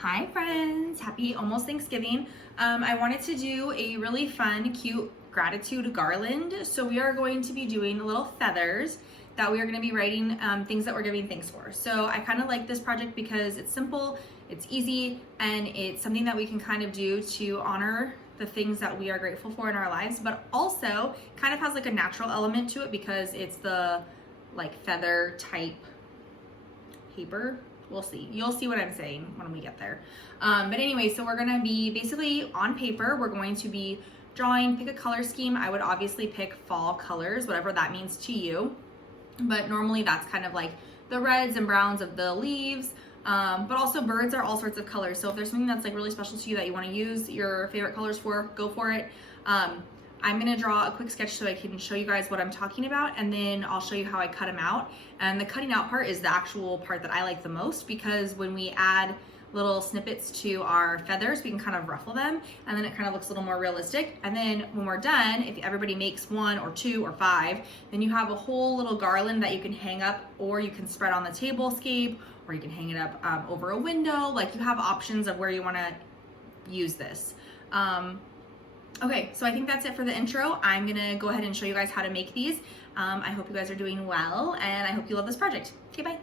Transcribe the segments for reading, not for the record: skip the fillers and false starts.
Hi friends, happy almost Thanksgiving. I wanted to do a really fun, cute gratitude garland. So we are going to be doing little feathers that we are going to be writing things that we're giving thanks for. So I kind of like this project because it's simple, it's easy, and it's something that we can kind of do to honor the things that we are grateful for in our lives, but also kind of has like a natural element to it because it's the like feather type paper. We'll see. You'll see what I'm saying when we get there. But anyway, so we're gonna be basically on paper, we're going to be drawing, pick a color scheme. I would obviously pick fall colors, whatever that means to you. But normally that's kind of like the reds and browns of the leaves. But also birds are all sorts of colors. So if there's something that's like really special to you that you wanna use your favorite colors for, go for it. I'm gonna draw a quick sketch so I can show you guys what I'm talking about, and then I'll show you how I cut them out. And the cutting out part is the actual part that I like the most, because when we add little snippets to our feathers, we can kind of ruffle them, and then it kind of looks a little more realistic. And then when we're done, if everybody makes 1 or 2 or 5, then you have a whole little garland that you can hang up, or you can spread on the tablescape, or you can hang it up over a window. Like, you have options of where you wanna use this. Okay, so I think that's it for the intro. I'm gonna go ahead and show you guys how to make these. I hope you guys are doing well, and I hope you love this project. Okay, bye.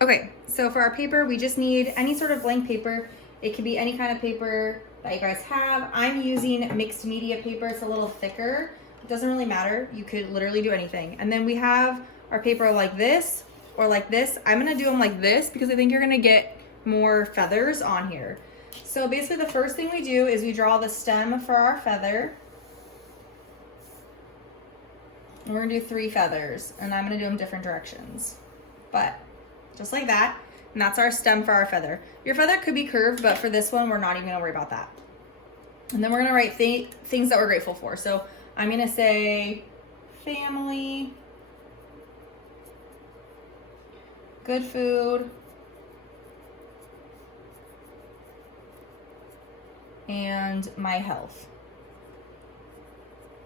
Okay, so for our paper, we just need any sort of blank paper. It can be any kind of paper that you guys have. I'm using mixed media paper. It's a little thicker. It doesn't really matter. You could literally do anything. And then we have our paper like this or like this. I'm gonna do them like this because I think you're gonna get more feathers on here. So basically the first thing we do is we draw the stem for our feather. And we're gonna do 3 feathers, and I'm gonna do them different directions. But just like that, and that's our stem for our feather. Your feather could be curved, but for this one, we're not even gonna worry about that. And then we're gonna write things that we're grateful for. So I'm gonna say family, good food, and my health.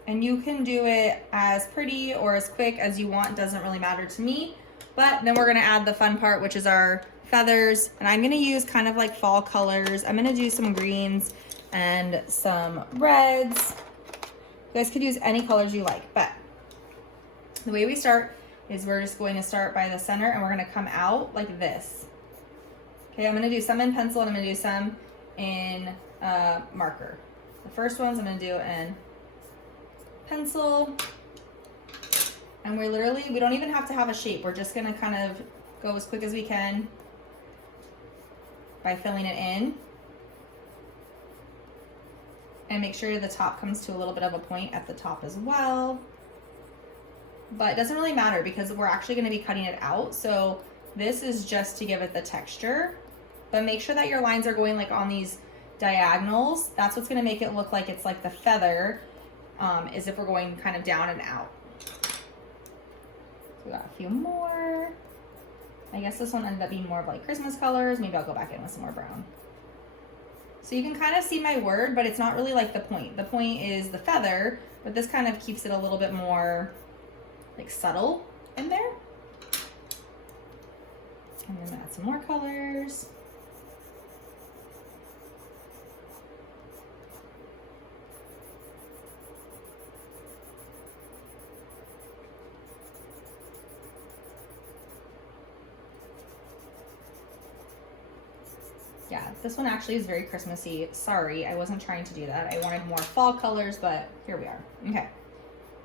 And you can do it as pretty or as quick as you want, doesn't really matter to me. But then we're gonna add the fun part, which is our feathers. And I'm gonna use kind of like fall colors. I'm gonna do some greens and some reds. You guys could use any colors you like, but the way we start is we're just going to start by the center, and we're gonna come out like this. Okay, I'm gonna do some in pencil, and I'm gonna do some in marker. The first ones I'm gonna do in pencil, and we don't even have to have a shape. We're just gonna kind of go as quick as we can by filling it in, and make sure the top comes to a little bit of a point at the top as well. But it doesn't really matter because we're actually gonna be cutting it out, so this is just to give it the texture. But make sure that your lines are going like on these diagonals. That's what's gonna make it look like it's like the feather, is if we're going kind of down and out. So we got a few more. I guess this one ended up being more of like Christmas colors. Maybe I'll go back in with some more brown. So you can kind of see my word, but it's not really like the point. The point is the feather, but this kind of keeps it a little bit more like subtle in there. And then add some more colors. Yeah, this one actually is very Christmassy. Sorry, I wasn't trying to do that. I wanted more fall colors, but here we are. Okay.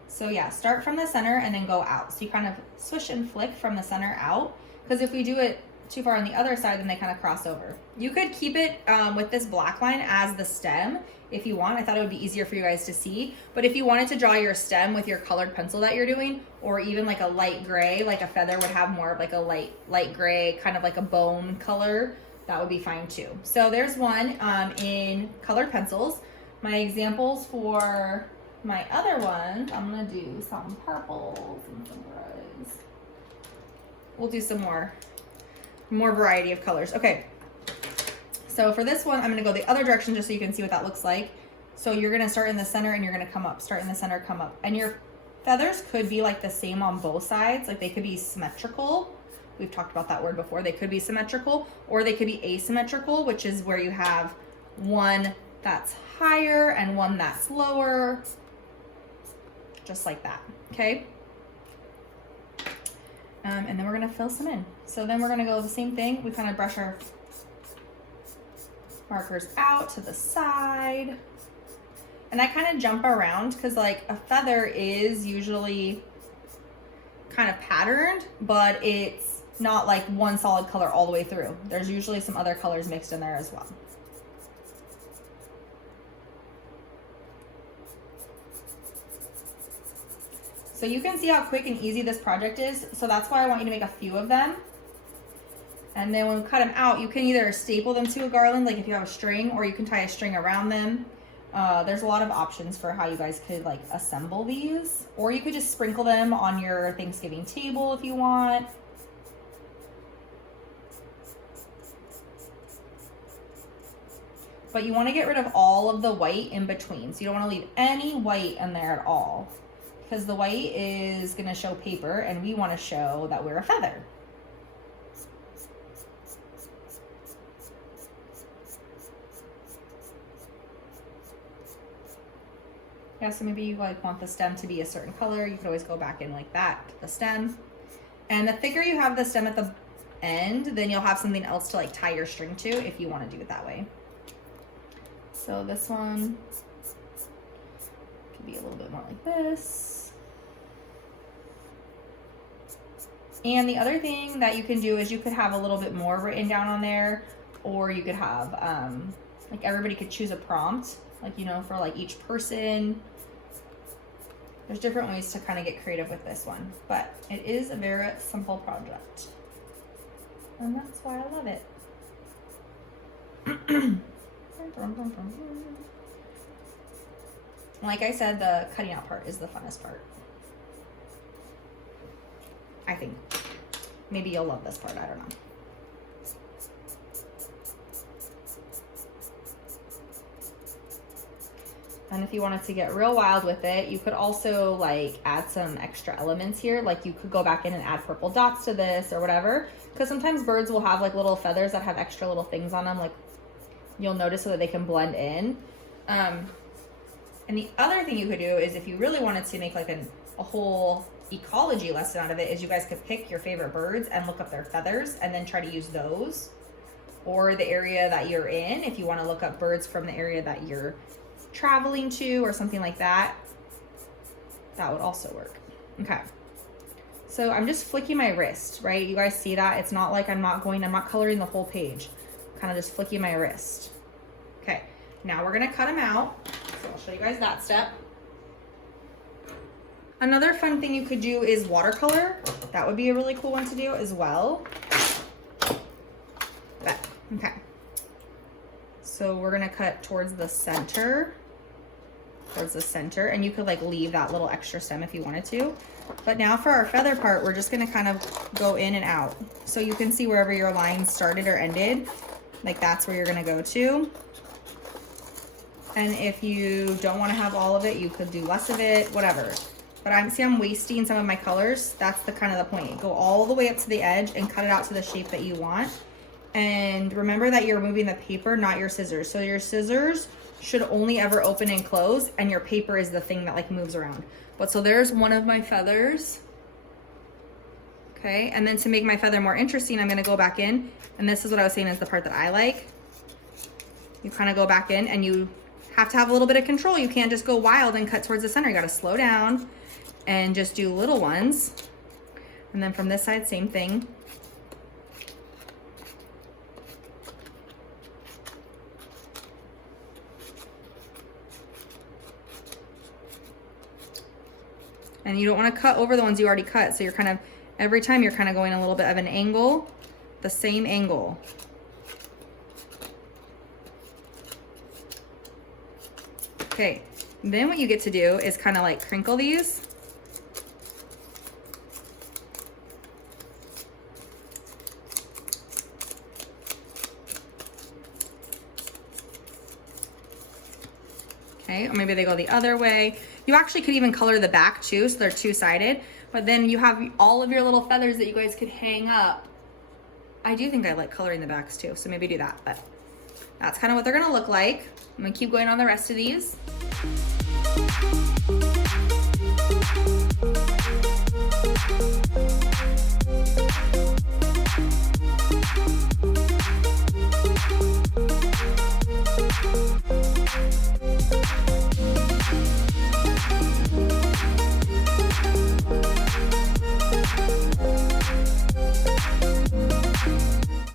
So yeah, start from the center and then go out. So you kind of swish and flick from the center out, because if we do it too far on the other side, then they kind of cross over. You could keep it with this black line as the stem if you want. I thought it would be easier for you guys to see. But if you wanted to draw your stem with your colored pencil that you're doing, or even like a light gray, like a feather would have more of like a light gray, kind of like a bone color, that would be fine too. So there's one in colored pencils. My examples for my other ones, I'm gonna do some purples and some reds. We'll do some more variety of colors. Okay, so for this one, I'm gonna go the other direction just so you can see what that looks like. So you're gonna start in the center and you're gonna come up, start in the center, come up. And your feathers could be like the same on both sides, like they could be symmetrical, We've talked about that word before. They could be symmetrical or they could be asymmetrical, which is where you have one that's higher and one that's lower, just like that, okay? And then we're gonna fill some in. So then we're gonna go the same thing. We kind of brush our markers out to the side. And I kind of jump around because like a feather is usually kind of patterned, but it's not like one solid color all the way through. There's usually some other colors mixed in there as well. So you can see how quick and easy this project is. So that's why I want you to make a few of them. And then when we cut them out, you can either staple them to a garland, like if you have a string, or you can tie a string around them. There's a lot of options for how you guys could like assemble these, or you could just sprinkle them on your Thanksgiving table if you want. But you want to get rid of all of the white in between. So you don't want to leave any white in there at all, because the white is going to show paper and we want to show that we're a feather. Yeah, so maybe you like want the stem to be a certain color. You could always go back in like that to the stem. And the thicker you have the stem at the end, then you'll have something else to like tie your string to if you want to do it that way. So this one could be a little bit more like this. And the other thing that you can do is you could have a little bit more written down on there, or you could have, like everybody could choose a prompt, like, you know, for like each person. There's different ways to kind of get creative with this one, but it is a very simple project. And that's why I love it. Like I said, the cutting out part is the funnest part, I think. Maybe you'll love this part, I don't know. And if you wanted to get real wild with it, you could also like add some extra elements here. Like you could go back in and add purple dots to this or whatever. Because sometimes birds will have like little feathers that have extra little things on them, like you'll notice, so that they can blend in. And the other thing you could do is if you really wanted to make like a whole ecology lesson out of it, is you guys could pick your favorite birds and look up their feathers and then try to use those. Or the area that you're in, if you want to look up birds from the area that you're traveling to or something like that, that would also work. Okay, so I'm just flicking my wrist, right? You guys see that? It's not like I'm not coloring the whole page, kind of just flicking my wrist. Okay, now we're gonna cut them out, so I'll show you guys that step. Another fun thing you could do is watercolor. That would be a really cool one to do as well. Okay, so we're gonna cut towards the center, and you could like leave that little extra stem if you wanted to. But now for our feather part, we're just gonna kind of go in and out. So you can see wherever your line started or ended, like that's where you're gonna go to. And if you don't wanna have all of it, you could do less of it, whatever. But I'm wasting some of my colors. That's the kind of the point. Go all the way up to the edge and cut it out to the shape that you want. And remember that you're moving the paper, not your scissors. So your scissors should only ever open and close, and your paper is the thing that like moves around. But so there's one of my feathers. Okay, and then to make my feather more interesting, I'm gonna go back in, and this is what I was saying is the part that I like. You kind of go back in, and you have to have a little bit of control. You can't just go wild and cut towards the center. You gotta slow down and just do little ones. And then from this side, same thing. And you don't want to cut over the ones you already cut. So you're kind of, every time you're kind of going a little bit of an angle, the same angle. Okay, then what you get to do is kind of like crinkle these. Okay, or maybe they go the other way. You actually could even color the back too, so they're two-sided. But then you have all of your little feathers that you guys could hang up I do think I like coloring the backs too, so maybe do that, but that's kind of what they're gonna look like. I'm gonna keep going on the rest of these.